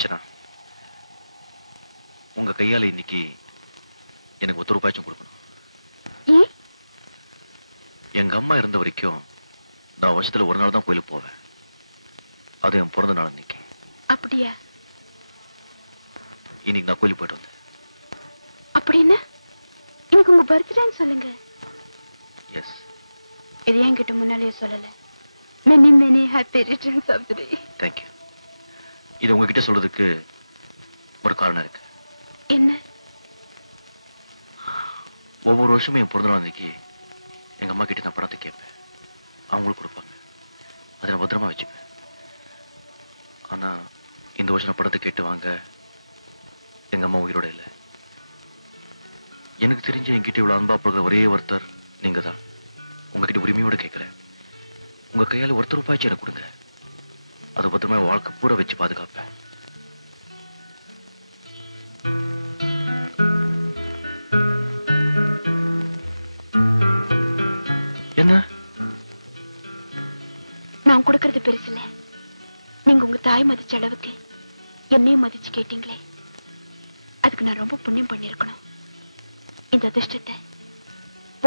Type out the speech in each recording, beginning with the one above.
அர்ச்சனா, உங்க கையால இன்னைக்கு எனக்கு 1 ரூபாய்ச்சும் கொடுக்கணும். ஏன்? எங்க அம்மா இருந்த வரைக்கும் நான் வருஷத்துல ஒரு நாள் தான் கோயிலுக்கு போவேன். அது என் பிறந்த நாள் இன்னைக்கு. அப்படியா? இன்னைக்கு நான் கோயிலுக்கு போயிட்டு வந்தேன். அப்படின்னு இன்னைக்கு உங்க பர்த்டேன்னு சொல்லுங்க. எஸ். இது என்கிட்ட முன்னாலேயே சொல்லல. Many many happy returns of the day. Thank you. இது உங்ககிட்ட சொல்றதுக்கு ஒரு காரணம் இருக்கு. என்ன? ஒவ்வொரு வருஷமும் என் பிறந்த நாள் அன்னைக்கு எங்க அம்மா கிட்ட நான் பணத்தை கேட்பேன். அவங்களுக்கு கொடுப்பாங்க. அதை நான் பத்திரமா வச்சுப்பேன். ஆனா இந்த வருஷம் நான் பணத்தை கேட்டு வாங்க எங்க அம்மா உயிரோட இல்லை. எனக்கு தெரிஞ்ச என்கிட்ட இவ்வளவு அன்பா போகிற ஒரே ஒருத்தர் நீங்க தான். உங்ககிட்ட உரிமையோட கேட்கிறேன். உங்க கையால 1 ரூபாய்ச்சு எனக்கு கொடுங்க. அதை பத்திரமா வாழ்க்கை பூரா வச்சு பாதுகாப்பேன். என்ன? நான் கொடுக்கறது பெருசு இல்ல. நீங்க உங்க தாய் மதிச்ச அளவுக்கு என்னையும் மதிச்சு கேட்டீங்களே, அதுக்கு நான் ரொம்ப புண்ணியம் பண்ணிருக்கணும். இந்த அதிர்ஷ்டத்தை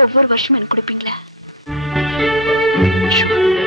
ஒவ்வொரு வருஷமும் எனக்கு கொடுப்பீங்களா? Sure.